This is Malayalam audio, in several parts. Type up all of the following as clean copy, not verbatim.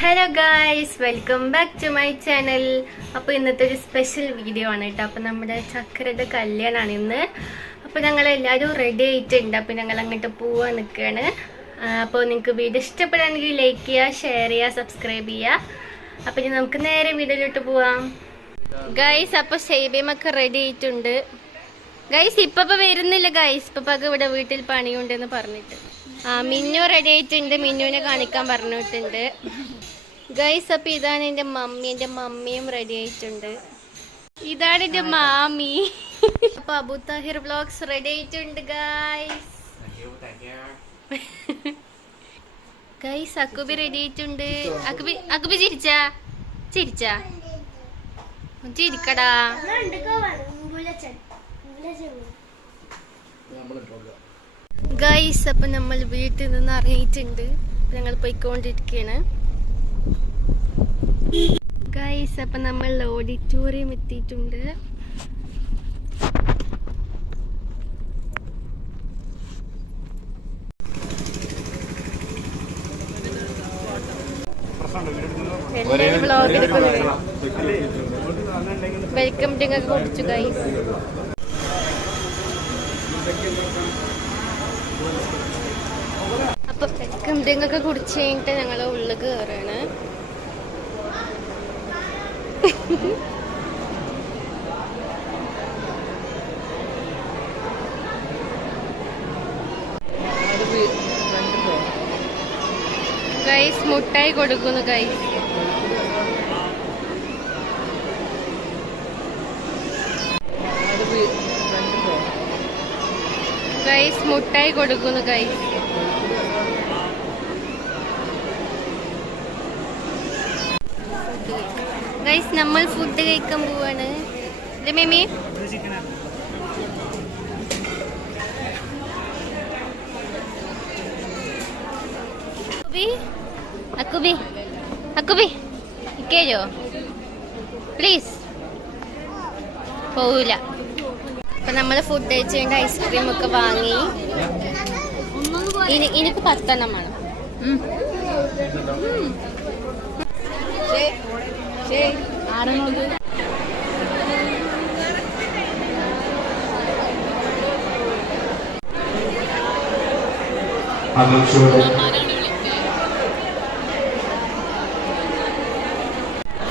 Hello guys, welcome back to my channel. അപ്പോൾ ഇന്നത്തെ ഒരു സ്പെഷ്യൽ വീഡിയോ ആണ് കേട്ടോ. അപ്പോൾ നമ്മുടെ ചക്കരയുടെ കല്യാണമാണ് ഇന്ന്. അപ്പോൾ ഞങ്ങളെല്ലാവരും റെഡി ആയിട്ടുണ്ട്. അപ്പോൾ ഞങ്ങൾ അങ്ങോട്ട് പോവാൻ നിൽക്കുകയാണ്. അപ്പോൾ നിങ്ങൾക്ക് വീഡിയോ ഇഷ്ടപ്പെടുകയാണെങ്കിൽ ലൈക്ക് ചെയ്യുക, ഷെയർ ചെയ്യുക, സബ്സ്ക്രൈബ് ചെയ്യുക. അപ്പോൾ ഇനി നമുക്ക് നേരെ വീഡിയോയിലോട്ട് പോവാം ഗായ്സ്. അപ്പോൾ സേബിയമൊക്കെ റെഡി ആയിട്ടുണ്ട് ഗൈസ്. ഇപ്പൊ വരുന്നില്ല ഗൈസ്, ഇപ്പൊക്കെ ഇവിടെ വീട്ടിൽ പണിയുണ്ടെന്ന് പറഞ്ഞിട്ട്. മിന്നു റെഡി ആയിട്ടുണ്ട്, മിന്നുവിനെ കാണിക്കാൻ പറഞ്ഞിട്ടുണ്ട് ഗൈസ്. അപ്പൊ ഇതാണ് എന്റെ മമ്മി, എന്റെ മമ്മിയും റെഡി ആയിട്ടുണ്ട്. ഇതാണ് എന്റെ മാമി. അപ്പൊ അബു താഹിർ വ്ലോഗ്സ് റെഡി ആയിട്ടുണ്ട് ഗൈസ്. ഗൈസ് അക്കുബി റെഡി ആയിട്ടുണ്ട്. അക്കുബി ചിരിച്ചാ ചിരിക്കടാ. ഗൈസ് അപ്പൊ നമ്മൾ വീട്ടിൽ നിന്ന് ഇറങ്ങിയിട്ടുണ്ട്. ഞങ്ങൾ പോയിക്കൊണ്ടിരിക്കുകയാണ് ഗൈസ്. അപ്പൊ നമ്മൾ ഓഡിറ്റോറിയം എത്തിയിട്ടുണ്ട്. വ്ലോഗ് എടുക്കുന്നത് വെൽക്കം ഡ്രിങ്ക് ഒക്കെ കുടിച്ചു ഗൈസ്. അപ്പൊ വെൽക്കം ഡ്രിങ്ക് ഒക്കെ കുടിച്ചു കഴിഞ്ഞിട്ട് ഞങ്ങള് ഉള്ളിൽ കയറാണ്. ഗൈസ് മുട്ടായി കൊടുക്കുന്നു ഗൈസ്. ഗൈസ് മുട്ടായി കൊടുക്കുന്നു ഗൈസ്. ഗൈസ് നമ്മൾ ഫുഡ് കഴിക്കാൻ പോവാണ്. മേമി അക്കുബി അക്കുബി ഇക്കേജോ പ്ലീസ്. പോവില്ല. അപ്പൊ നമ്മള് ഫുഡ് കഴിച്ചുകൊണ്ട് ഐസ്ക്രീം ഒക്കെ വാങ്ങി. എനിക്ക് 10 എണ്ണം വേണം.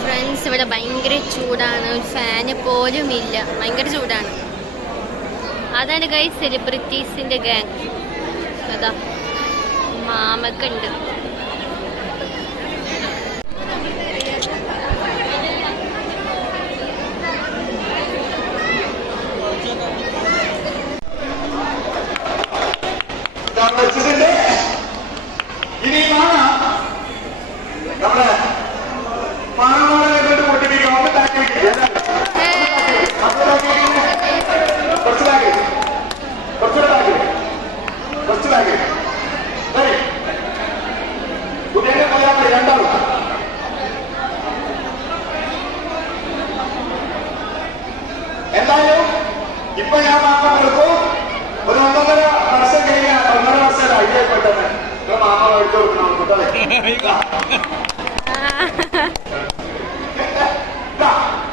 ഫ്രണ്ട്സ് ഇവിടെ ഭയങ്കര ചൂടാണ്, ഫാന് പോലും ഇല്ല, ഭയങ്കര ചൂടാണ്. അതാണ് ഗൈസ് സെലിബ്രിറ്റീസിന്റെ ഗാങ്. അതാ മാമൊക്കെ ഉണ്ട്. എന്തായാലും ഇപ്പൊ ഞാൻ മാമ കൊടുക്കും. ഒരു 1.5 വർഷം കഴിഞ്ഞാൽ 1.5 വർഷം ഐഡിയപ്പെട്ടത് മാമ മേടിച്ചു കൊടുക്കണം.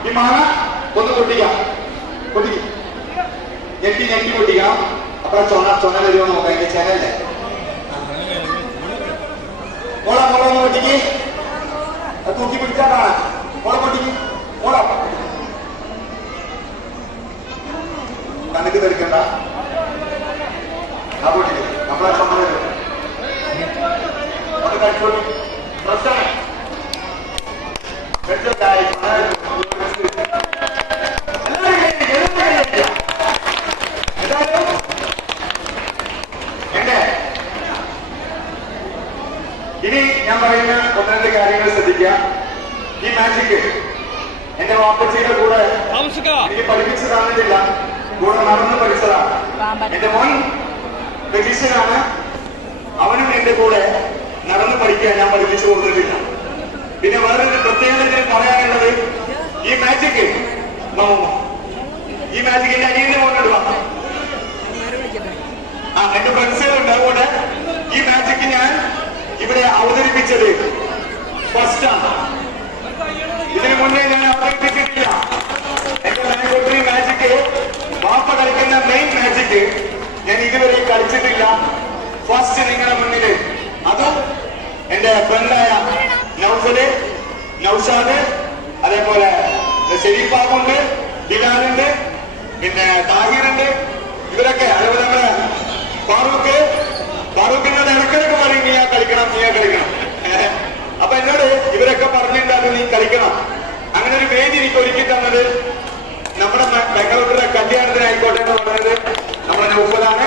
ഈ മാങ്ങ ഒന്ന് പൊട്ടിക്കാം, ഞെട്ടി പൊട്ടിക്കാം. അപ്പൊ ചൊന വരുമോ നോക്കാം. എന്റെ ചേനല്ലേ മോള ഒന്ന് പൊട്ടിക്ക്. തൂക്കി പിടിച്ചാ കാണാം. മോളെ പൊട്ടിക്ക്. മോള കണക്ക് ധരിക്കണ്ട. ആ പൊട്ടിക്ക്. നമ്മളെ ചൊന വരും. അത് കഴിച്ചോളൂ. പ്രശ്നം ഇനി ഞാൻ പറയുന്ന 1-2 കാര്യങ്ങൾ ശ്രദ്ധിക്കുക. ഈ മാജിക് എന്റെ വാപ്പച്ചിയുടെ കൂടെ എനിക്ക് പഠിപ്പിച്ചു തന്നിട്ടില്ല, കൂടെ നടന്ന് പഠിച്ചതാണ്. എന്റെ മോൻ രതീശനാണ്, അവനും എന്റെ കൂടെ നടന്ന് പഠിക്കാൻ ഞാൻ പഠിപ്പിച്ചു കൊടുത്തിട്ടില്ല. പിന്നെ വേറൊരു പ്രത്യേകത പറയാനുള്ളത്, ഈ മാജിക് എന്റെ അനിയന്റെ മോനോട് എന്റെ ഫ്രണ്ട്സുകളുണ്ട്. അതുകൊണ്ട് ഈ മാജിക് ഞാൻ ഇവിടെ അവതരിപ്പിച്ചത് ഫസ്റ്റ് ആണ്. ഇതിനു മുന്നേ ഞാൻ അവതരിപ്പിച്ചിട്ടില്ല. എന്റെ മാൻകോട്ടറി മാജിക്, വാപ്പ കളിക്കുന്ന മെയിൻ മാജിക് ഞാൻ ഇതുവരെ കളിച്ചിട്ടില്ല. ഫസ്റ്റ് നിങ്ങളുടെ മുന്നിൽ, അതും എന്റെ ഫ്രണ്ടായ നൗഫല്, നൗഷാദ്, അതേപോലെ ഷെരീഫാഖുണ്ട്, ബിലാലുണ്ട്, പിന്നെ താഹിറുണ്ട്, ഇവരൊക്കെ, അതേപോലെ നമ്മുടെ ഫാറൂഖിനോട് ഇടക്കിടക്ക് പറയും നീ കളിക്കണം. അപ്പൊ എന്നോട് ഇവരൊക്കെ പറഞ്ഞിട്ടുണ്ട് നീ കളിക്കണം. അങ്ങനെ ഒരു വേദി എനിക്ക് ഒരുക്കി തന്നത് നമ്മുടെ ബംഗളൂരിലെ കല്യാണത്തിനായിക്കോട്ടെ എന്ന് പറഞ്ഞത് നമ്മുടെ നൗഫലാണ്.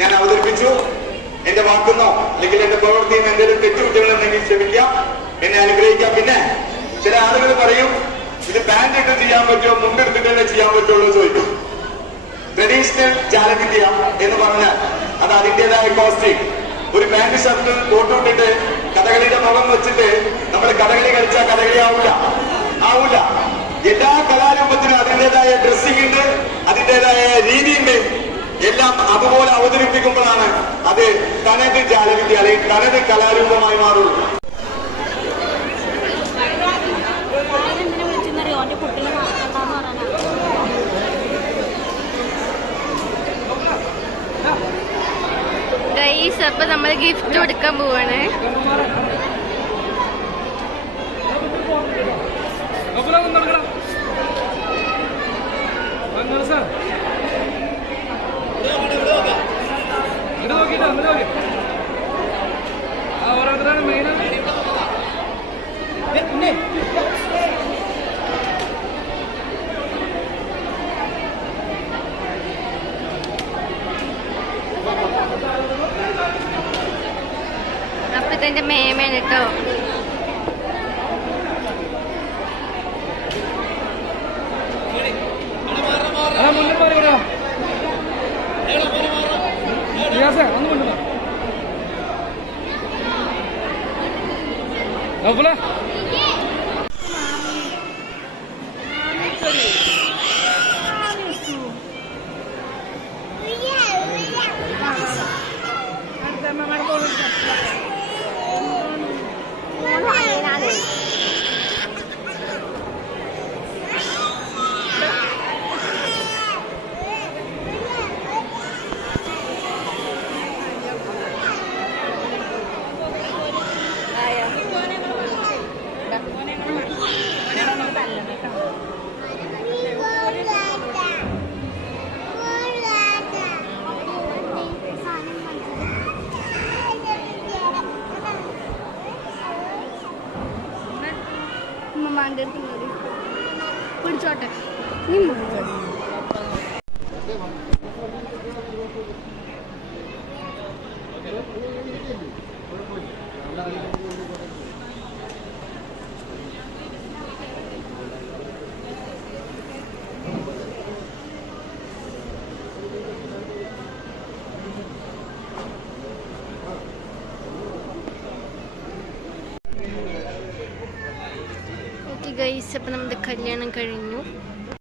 ഞാൻ അവതരിപ്പിച്ചു. എന്റെ വാക്കുന്നോ അല്ലെങ്കിൽ എന്റെ പ്രവൃത്തിയിൽ നിന്ന് എന്തെങ്കിലും തെറ്റുകുറ്റങ്ങളുണ്ടെങ്കിൽ ക്ഷമിക്കാം, എന്നെ അനുഗ്രഹിക്കാം. പിന്നെ ചില ആളുകൾ പറയും ഇത് പാന്റ് ഇട്ട് ചെയ്യാൻ പറ്റുമോ, മുണ്ടെടുത്തിട്ടല്ലേ ചെയ്യാൻ പറ്റുള്ളൂ ചോദിക്കും. ട്രഡീഷണൽ ജാലവിദ്യ എന്ന് പറഞ്ഞാൽ അത് അതിൻ്റെതായ കോസ്റ്റ്യൂം. ഒരു പാന്റ് ഷർട്ടും കോട്ടും ഇട്ടിട്ട് കഥകളിയുടെ മുഖം വെച്ചിട്ട് നമ്മൾ കഥകളി കളിച്ചാൽ കഥകളി ആവൂല. എല്ലാ കലാരൂപത്തിനും അതിൻ്റെതായ ഡ്രസ്സിംഗ് ഉണ്ട്, അതിൻ്റെതായ രീതിയുണ്ട്. എല്ലാം അതുപോലെ അവതരിപ്പിക്കുമ്പോഴാണ് അത് തനത് ജാലവിദ്യ അല്ലെങ്കിൽ തനത് കലാരൂപമായി മാറുള്ളൂ. ഗൈസ്, അപ്പൊ നമ്മള് ഗിഫ്റ്റ് കൊടുക്കാൻ പോവാണ്. അപ്പൊ ഇതെന്റെ മേമയാണ് കേട്ടോ. പിടിച്ചോട്ടെ. ഗൈസ്, അപ്പം നമ്മുടെ കല്യാണം കഴിഞ്ഞു.